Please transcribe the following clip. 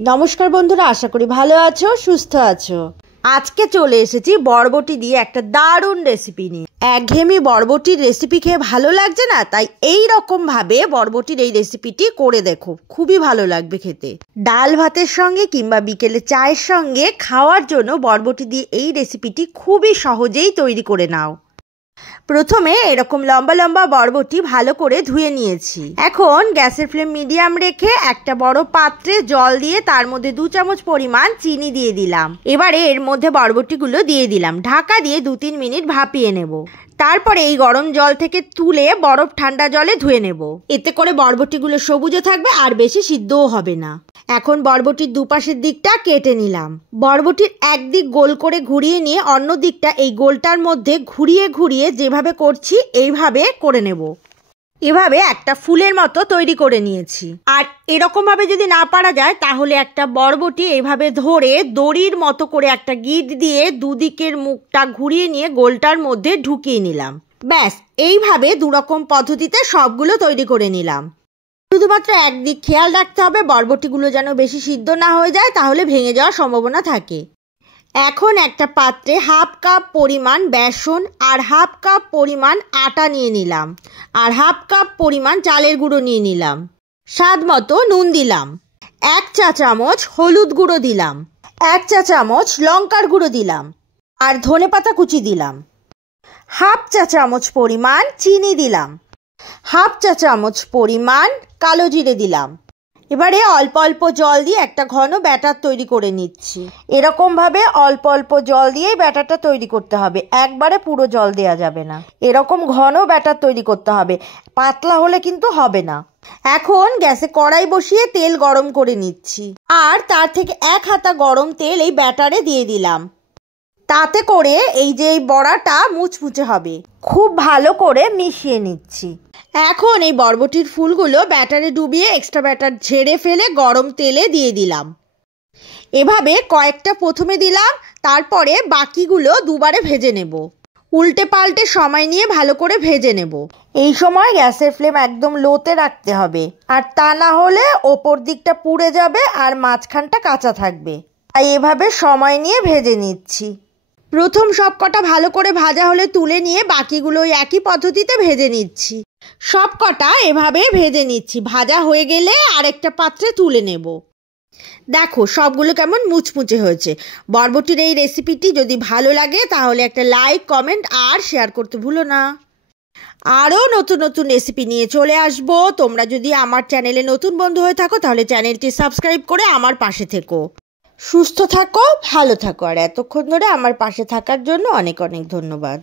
নমস্কার বন্ধুরা, আশা করি ভালো আছো, সুস্থ আছো। আজকে চলে এসেছি বরবটি দিয়ে একটা দারুণ রেসিপি নিয়ে। একঘেয়েমি বরবটির রেসিপি খেয়ে ভালো লাগছে না, তাই এই রকম ভাবে বরবটির এই রেসিপিটি করে দেখো, খুবই ভালো লাগবে খেতে। ডাল ভাতের সঙ্গে কিংবা বিকেলে চায়ের সঙ্গে খাওয়ার জন্য বরবটি দিয়ে এই রেসিপিটি খুবই সহজেই তৈরি করে নাও। প্রথমে এরকম লম্বা লম্বা বরবটি ভালো করে ধুয়ে নিয়েছি। এখন গ্যাসের ফ্লেম মিডিয়াম রেখে একটা বড় পাত্রে জল দিয়ে তার মধ্যে 2 চামচ পরিমাণ চিনি দিয়ে দিলাম। এবারে এর মধ্যে বরবটিগুলো দিয়ে দিলাম। ঢাকা দিয়ে 2-3 মিনিট ভাপিয়ে নেব। তারপরে এই গরম জল থেকে তুলে বরফ ঠান্ডা জলে ধুয়ে নেব। এতে করে বরবটিগুলো সবুজও থাকবে আর বেশি সিদ্ধও হবে না। এখন বরবটির দুপাশের দিকটা কেটে নিলাম। বরবটির একদিক গোল করে ঘুরিয়ে নিয়ে অন্য দিকটা এই গোলটার মধ্যে ঘুরিয়ে ঘুরিয়ে যেভাবে করছি এইভাবে করে নেব। এভাবে একটা ফুলের মতো তৈরি করে নিয়েছি। আর এরকম ভাবে যদি না পারা যায় তাহলে একটা বরবটি এইভাবে ধরে দড়ির মতো করে একটা গিঁট দিয়ে দুদিকের মুখটা ঘুরিয়ে নিয়ে গোলটার মধ্যে ঢুকিয়ে নিলাম। ব্যাস, এইভাবে দুরকম পদ্ধতিতে সবগুলো তৈরি করে নিলাম। শুধুমাত্র একদিক খেয়াল রাখতে হবে, বরবটিগুলো যেন বেশি সিদ্ধ না হয়ে যায়, তাহলে ভেঙে যাওয়ার সম্ভাবনা থাকে। এখন একটা পাত্রে 1/2 কাপ পরিমাণ বেসন আর 1/2 কাপ পরিমাণ আটা নিয়ে নিলাম, আর 1/2 কাপ পরিমাণ চালের গুঁড়ো নিয়ে নিলাম। স্বাদ মতো নুন দিলাম, 1 চা চামচ হলুদ গুঁড়ো দিলাম, 1 চা চামচ লঙ্কার গুঁড়ো দিলাম, আর ধনেপাতা কুচি দিলাম। 1/2 চা চামচ পরিমাণ চিনি দিলাম, 1/2 চা চামচ পরিমাণ কালো জিরে দিলাম। এবারে অল্প অল্প জল দিয়ে একটা ঘন ব্যাটার তৈরি করে নিচ্ছি। এরকম ভাবে অল্প অল্প জল দিয়েই ব্যাটারটা তৈরি করতে হবে, একবারে পুরো জল দেওয়া যাবে না। এরকম ঘন ব্যাটার তৈরি করতে হবে, পাতলা হলে কিন্তু হবে না। এখন গ্যাসে কড়াই বসিয়ে তেল গরম করে নিচ্ছি, আর তার থেকে 1 হাতা গরম তেল এই ব্যাটারে দিয়ে দিলাম। তাতে করে এই যে এই বড়াটা মুচমুচে হবে। খুব ভালো করে মিশিয়ে নিচ্ছি। এখন এই বরবটির ফুলগুলো ব্যাটারে ডুবিয়ে এক্সট্রা ব্যাটার ঝেড়ে ফেলে গরম তেলে দিয়ে দিলাম। এভাবে কয়েকটা প্রথমে দিলাম, তারপরে বাকিগুলো দুবারে ভেজে নেব। উল্টে পাল্টে সময় নিয়ে ভালো করে ভেজে নেব। এই সময় গ্যাসের ফ্লেম একদম লোতে রাখতে হবে, আর তা না হলে ওপর দিকটা পুড়ে যাবে আর মাঝখানটা কাঁচা থাকবে। তাই এভাবে সময় নিয়ে ভেজে নিচ্ছি। প্রথম সব কটা ভালো করে ভাজা হলে তুলে নিয়ে বাকিগুলো একই পদ্ধতিতে ভেজে নিচ্ছি। সব কটা এভাবে ভেজে নিচ্ছি। ভাজা হয়ে গেলে আরেকটা পাত্রে তুলে নেব। দেখো সবগুলো কেমন মুচমুচে হয়েছে। বরবটির এই রেসিপিটি যদি ভালো লাগে তাহলে একটা লাইক, কমেন্ট আর শেয়ার করতে ভুলো না। আরও নতুন নতুন রেসিপি নিয়ে চলে আসবো। তোমরা যদি আমার চ্যানেলে নতুন বন্ধু হয়ে থাকো তাহলে চ্যানেলটি সাবস্ক্রাইব করে আমার পাশে থেকো। সুস্থ থাকো, ভালো থাকো, আর এতক্ষণ ধরে আমার পাশে থাকার জন্য অনেক অনেক ধন্যবাদ।